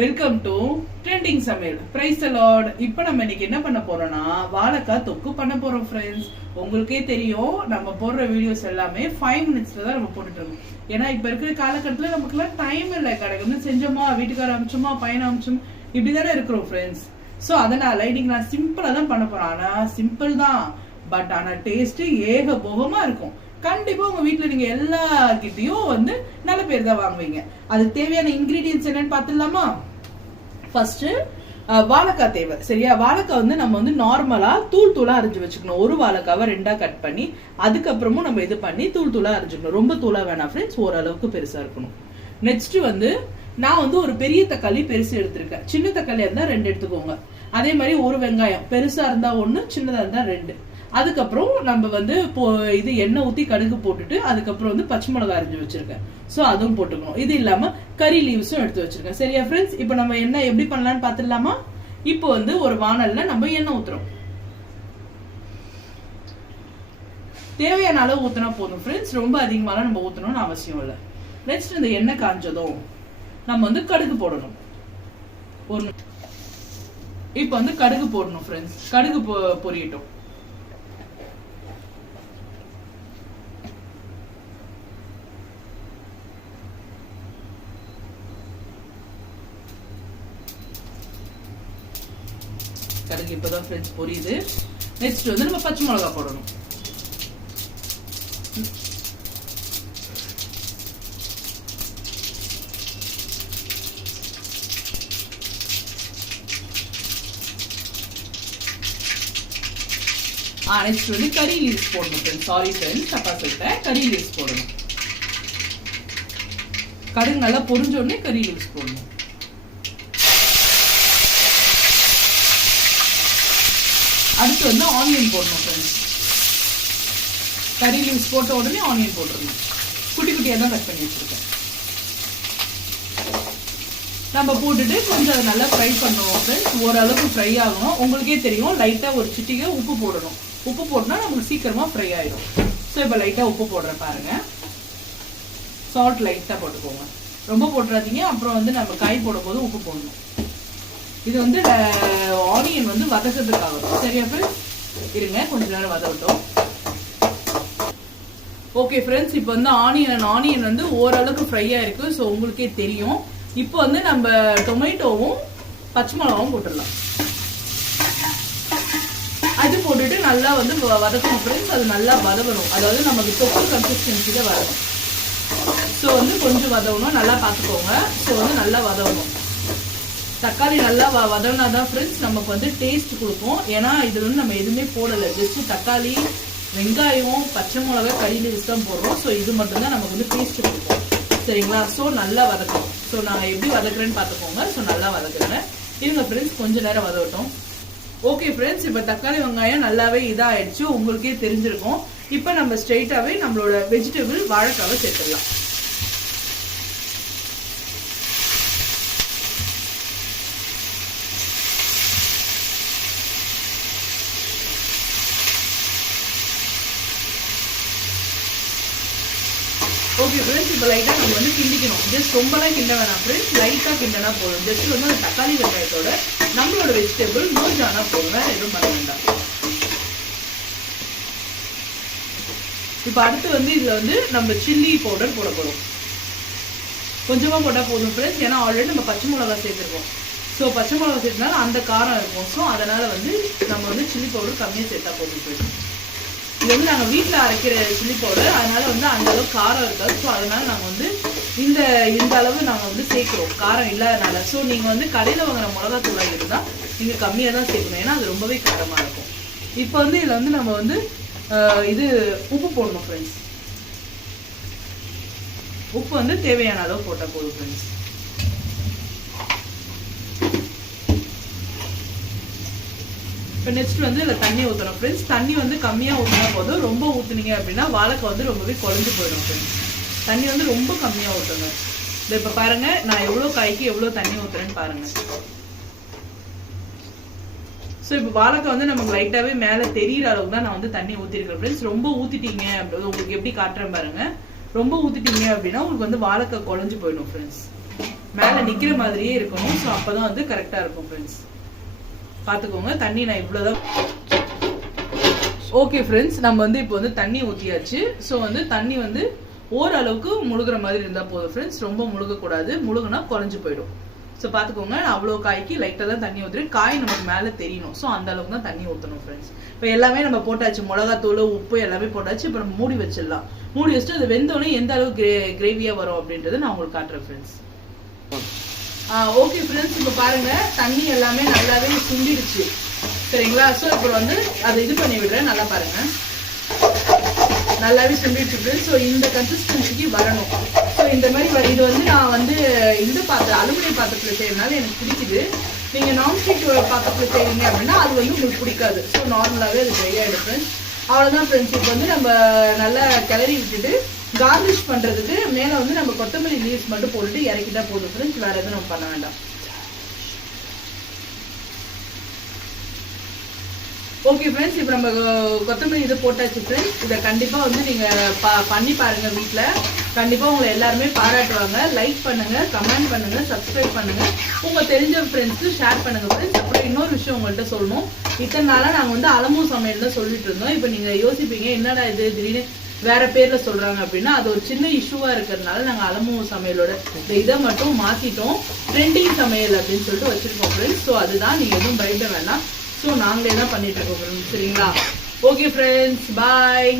Welcome to trending சமையல். Praise the Lord. இப்போ நம்ம இன்னைக்கு என்ன பண்ண போறோம்னா வாழைக்காய் தொக்கு பண்ண போறோம் ஃப்ரெண்ட்ஸ். உங்களுக்கே தெரியும் நம்ம போடுற வீடியோஸ் எல்லாமே 5 மினிட்ஸ்ல தான் நம்ம போட்டுட்டு இருக்கோம். ஏன்னா இப்ப இருக்கிற காலகட்டத்துல நமக்குலாம் டைம் இல்லை. கடைக்கு செஞ்சோமா, வீட்டுக்கார அமிச்சோமா, பையனை அமிச்சோம், இப்படிதானே இருக்கிறோம் ஃப்ரெண்ட்ஸ். ஸோ அதனால இன்னைக்கு நான் சிம்பிளா தான் பண்ண போறேன். ஆனா சிம்பிள் தான், பட் ஆனா டேஸ்ட் ஏகபோகமா இருக்கும். கண்டிப்பா உங்க வீட்டுல நீங்க எல்லார்கிட்டயும் நல்ல பேர் தான் வாங்குவீங்க. அதுக்கு தேவையான இன்கிரீடியன்ஸ் என்னன்னு பாத்துடலாமா? ஃபர்ஸ்ட் வாழைக்காய் தேவை. சரியா? வாழைக்காய் நம்ம நார்மலா தூள் தூளா அரைஞ்சு வச்சுக்கணும். ஒரு வாழைக்காவை 2ஆ கட் பண்ணி அதுக்கப்புறமும் நம்ம இது பண்ணி தூள் தூளா அரைஞ்சுக்கணும். ரொம்ப தூளா வேணாம் ஃப்ரெண்ட்ஸ், ஓரளவுக்கு பெருசா இருக்கணும். நெக்ஸ்ட் நான் ஒரு பெரிய தக்காளி பெருசு எடுத்திருக்கேன். சின்ன தக்காளியா இருந்தா 2 எடுத்துக்கோங்க. அதே மாதிரி ஒரு வெங்காயம், பெருசா இருந்தா 1, சின்னதா இருந்தா 2. அதுக்கப்புறம் நம்ம இது எண்ணெய் ஊத்தி கடுகு போட்டுட்டு அதுக்கப்புறம் பச்சை மிளகாய் அரைஞ்சு வச்சிருக்கேன். சோ அதுவும் போட்டுக்கணும். இது இல்லாம கறி லீவ்ஸும் எடுத்து வச்சிருக்கேன். சரியா ஃப்ரெண்ட்ஸ்? இப்போ நம்ம எண்ணெய் எப்படி பண்ணலாம்னு பாத்துடலாமா? இப்போ ஒரு வானல்ல நம்ம எண்ணெய் ஊத்துறோம். தேவையான அளவு ஊத்தினா போதும் ஃப்ரெண்ட்ஸ். ரொம்ப அதிகமாலாம் நம்ம ஊத்தணும்னு அவசியம் இல்லை. நெக்ஸ்ட் இந்த எண்ணெய் காஞ்சதும் நம்ம கடுகு போடணும். இப்போ கடுகு போடணும் ஃப்ரெண்ட்ஸ். கடுகு பொரியட்டும். கடுகு இப்பதான் ஃப்ரெண்ட்ஸ் பொரியுது. நெக்ஸ்ட் நம்ம பச்சை மிளகாய் போடணும். நெக்ஸ்ட் கறி லீவ்ஸ் போடணும் ஃப்ரெண்ட்ஸ். சாரி ஃப்ரெண்ட்ஸ், தப்பா சொல்லிட்டேன். கறி லீவ்ஸ் போடணும். கடுகு நல்லா பொரிஞ்ச உடனே கறி லீவ்ஸ் போடணும். அடுத்து ஆனியன் போடணும் ஃப்ரெண்ட்ஸ். கறி லீவ்ஸ் போட்ட உடனே ஆனியன் போட்டுருணும். குட்டி குட்டியா தான் கட் பண்ணி வச்சிருக்கேன். நம்ம போட்டுட்டு கொஞ்சம் நல்லா ஃப்ரை பண்ணுவோம் ஃப்ரெண்ட்ஸ். ஓரளவுக்கு ஃப்ரை ஆகணும். உங்களுக்கே தெரியும், லைட்டா ஒரு சிட்டிகை உப்பு போடணும். உப்பு போட்டோம்னா நமக்கு சீக்கிரமா ஃப்ரை ஆயிடும். ஸோ இப்போ லைட்டா உப்பு போடுறேன் பாருங்க. சால்ட் லைட்டா போட்டுக்கோங்க, ரொம்ப போட்டுறாதீங்க. அப்புறம் நம்ம காய் போடும் போது உப்பு போடணும். இது ஆனியன் வதக்கிறதுக்காக. சரியா ஃப்ரெண்ட்ஸ்? இருங்க, கொஞ்ச நேரம் வதக்கட்டும். ஓகே ஃப்ரெண்ட்ஸ், இப்போ ஆனியன் ஓரளவுக்கு ஃப்ரையா இருக்கு. ஸோ உங்களுக்கே தெரியும். இப்போ நம்ம டொமேட்டோவும் பச்சை மிளகாவும் போட்டுடலாம். அது போட்டுட்டு நல்லா வதக்கணும் ஃப்ரெண்ட்ஸ். அது நல்லா வதவணும். அதாவது நமக்கு தொக்கு கன்சிஸ்டன்சில வரணும். ஸோ கொஞ்சம் வதவணும். நல்லா பார்த்துக்கோங்க. ஸோ நல்லா வதவணும். தக்காளி நல்லா வதங்கினாதான் ஃப்ரெண்ட்ஸ் நமக்கு டேஸ்ட் கொடுக்கும். ஏன்னா இதுல நம்ம எதுவுமே போடலை. ஜஸ்ட் தக்காளி, வெங்காயம், பச்சை மிளகாய், கறி லீவ்ஸ் தான் போடுறோம். ஸோ இது மட்டும்தான் நமக்கு டேஸ்ட் கொடுக்கும். சரிங்களா? ஸோ நல்லா வதக்கணும். ஸோ நான் எப்படி வதக்குறேன்னு பார்த்துக்கோங்க. ஸோ நல்லா வதக்குறேன். இருங்க ஃப்ரெண்ட்ஸ், கொஞ்ச நேரம் வதக்கட்டும். ஓகே ஃப்ரெண்ட்ஸ், இப்போ தக்காளி வெங்காயம் நல்லாவே இதாகிடுச்சு. உங்களுக்கே தெரிஞ்சிருக்கும். இப்போ நம்ம ஸ்ட்ரெயிட்டாவே நம்மளோட வெஜிடபிள் வாழைக்காவை சேர்த்துடலாம். ஓகே ஃப்ரெண்ட்ஸ், இப்போ லைட்டா நம்ம கிண்டிக்கணும். ஜஸ்ட் ரொம்பலாம் கிண்ட வேணாம் ஃப்ரெண்ட்ஸ். லைட்டா கிண்டனா போதும். ஜஸ்ட் அந்த தக்காளி வெங்காயத்தோட நம்மளோட வெஜிடபிள் மர்ஜ் ஆனா போதும். வேற எதுவும் பண்ண வேண்டாம். இப்போ அடுத்து இதுல நம்ம சில்லி பவுடர் போட போறோம். கொஞ்சமா போட்டா போதும் ஃப்ரெண்ட்ஸ். ஏன்னா ஆல்ரெடி நம்ம பச்சை மிளகாய் சேர்த்துருக்கோம். ஸோ பச்சை மிளகாய் சேர்த்தனால அந்த காரம் இருக்கும். ஸோ அதனால நம்ம சில்லி பவுடர் கம்மியா சேர்த்தா போதும் ஃப்ரெண்ட்ஸ். இது நாங்கள் வீட்டில் அரைக்கிற சில்லி பவுடர். அதனால அந்த அளவுக்கு காரம் இருக்காது. ஸோ அதனால நாங்கள் இந்த அளவு நாங்கள் சேர்க்கிறோம், காரம் இல்லாதனால. ஸோ நீங்கள் கடையில் வாங்குற மிளகா தூளாக இருந்தால் நீங்கள் கம்மியாக தான் சேர்க்கணும். ஏன்னா அது ரொம்பவே காரமாக இருக்கும். இப்போ இதில் நம்ம இது உப்பு போடணும் ஃப்ரெண்ட்ஸ். உப்பு தேவையான அளவு போட்டால் போதும் ஃப்ரெண்ட்ஸ். இப்போ நெக்ஸ்ட் இதில் தண்ணி ஊற்றணும் ஃப்ரெண்ட்ஸ். தண்ணி கம்மியாக ஊற்றினா போதும். ரொம்ப ஊற்றுனீங்க அப்படின்னா வாழைக்காய் ரொம்பவே குழஞ்சு போயிடும் ஃப்ரெண்ட்ஸ். தண்ணி ரொம்ப கம்மியாக ஊற்றணும். இப்போ பாருங்க, நான் எவ்வளோ காய்க்கு எவ்வளோ தண்ணி ஊற்றுறேன்னு பாருங்க. ஸோ இப்போ வாழைக்காய் நமக்கு லைட்டாகவே மேலே தெரியிற அளவுக்கு தான் நான் தண்ணி ஊற்றிருக்கேன் ஃப்ரெண்ட்ஸ். ரொம்ப ஊற்றிட்டீங்க அப்படி உங்களுக்கு எப்படி காட்டுறேன் பாருங்க. ரொம்ப ஊற்றிட்டீங்க அப்படின்னா உங்களுக்கு வாழைக்காய் குழஞ்சு போயிடும் ஃப்ரெண்ட்ஸ். மேல நிக்கிற மாதிரியே இருக்கணும். ஸோ அப்பதான் வந்து கரெக்டா இருக்கும் ஃப்ரெண்ட்ஸ். பாத்துக்கோங்க, தண்ணி நான் இவ்வளவுதான். ஓகே ஃப்ரெண்ட்ஸ், நம்ம வந்து இப்போ வந்து தண்ணி ஊற்றியாச்சு. ஸோ வந்து தண்ணி வந்து ஓரளவுக்கு முழுகிற மாதிரி இருந்தால் போதும் ஃப்ரெண்ட்ஸ். ரொம்ப முழுகக்கூடாது, முழுகுனா குறைஞ்சு போயிடும். ஸோ பார்த்துக்கோங்க, நான் அவ்வளோ காய்க்கு லைட்டாக தான் தண்ணி ஊற்றுறேன். காய் நமக்கு மேலே தெரியணும். ஸோ அந்த அளவுக்கு தான் தண்ணி ஊற்றணும் ஃப்ரெண்ட்ஸ். இப்போ எல்லாமே நம்ம போட்டாச்சு, மிளகாத்தூள், உப்பு எல்லாமே போட்டாச்சு. இப்போ நம்ம மூடி வச்சிடலாம். மூடி வச்சுட்டு அது வெந்தோடனே எந்த அளவுக்கு கிரேவியாக வரும் அப்படின்றத நான் உங்களுக்கு காட்டுறேன் ஃப்ரெண்ட்ஸ். ஓகே ஃப்ரெண்ட்ஸ், இப்போ பாருங்க தண்ணி எல்லாமே நல்லாவே சுண்டிடுச்சு. சரிங்களா? ஸோ இப்போ வந்து அதை இது பண்ணி விடுறேன். நல்லா பாருங்க, நல்லாவே சுண்டிடுச்சு ஃப்ரெண்ட்ஸ். ஸோ இந்த கன்சிஸ்டன்சிக்கு வரணும். ஸோ இந்த மாதிரி இது வந்து நான் வந்து இந்த பாத்திரம், அலுமினியம் பாத்திரத்தில் செய்யறதுனால எனக்கு பிடிக்குது. நீங்கள் நான்ஸ்டிக் பாத்திரத்தில் செய்வீங்க அப்படின்னா அது வந்து உங்களுக்கு பிடிக்காது. ஸோ நார்மலாகவே அது ட்ரை ஆகிடும் ஃப்ரெண்ட்ஸ். அவ்வளோதான் ஃப்ரெண்ட்ஸ். இப்போ வந்து நம்ம நல்லா கிளறி விட்டுட்டு கார்னிஷ் பண்ணுறதுக்கு மேலே வந்து நம்ம கொத்தமல்லி லீவ்ஸ் மட்டும் போட்டுட்டு இறக்கிட்டா போதும் ஃப்ரெண்ட்ஸ். வேறு எதுவும் நம்ம பண்ண வேண்டாம். ஓகே ஃப்ரெண்ட்ஸ், இப்போ நம்ம கொத்தமல்லி இது போட்டாச்சு ஃப்ரெண்ட்ஸ். இதை கண்டிப்பாக வந்து நீங்கள் பண்ணி பாருங்கள் வீட்டில். கண்டிப்பாக உங்களை எல்லாருமே பாராட்டுவாங்க. லைக் பண்ணுங்கள், கமெண்ட் பண்ணுங்கள், சப்ஸ்கிரைப் பண்ணுங்கள், உங்கள் தெரிஞ்ச ஃப்ரெண்ட்ஸுக்கு ஷேர் பண்ணுங்கள் ஃப்ரெண்ட்ஸ். அப்புறம் இன்னொரு விஷயம் உங்கள்கிட்ட சொல்லணும். இத்தனை நாளாக நாங்கள் வந்து அலமு சமையல் தான் சொல்லிட்டு இருந்தோம். இப்போ நீங்கள் யோசிப்பீங்க என்னடா இது திடீர்னு வேற பேர்ல சொல்றாங்க அப்படின்னா, அது ஒரு சின்ன இஷ்யூவா இருக்கிறதுனால நாங்க அலமு சமையலோட இதை மட்டும் மாத்திட்டோம். ட்ரெண்டிங் சமையல் அப்படின்னு சொல்லிட்டு வச்சிருக்கோம் ஃப்ரெண்ட்ஸ். ஸோ அதுதான், நீங்க எதுவும் பயப்பட வேண்டாம். ஸோ நாங்களே தான் பண்ணிட்டு இருக்கோம். சரிங்களா? ஓகே ஃப்ரெண்ட்ஸ், பாய்.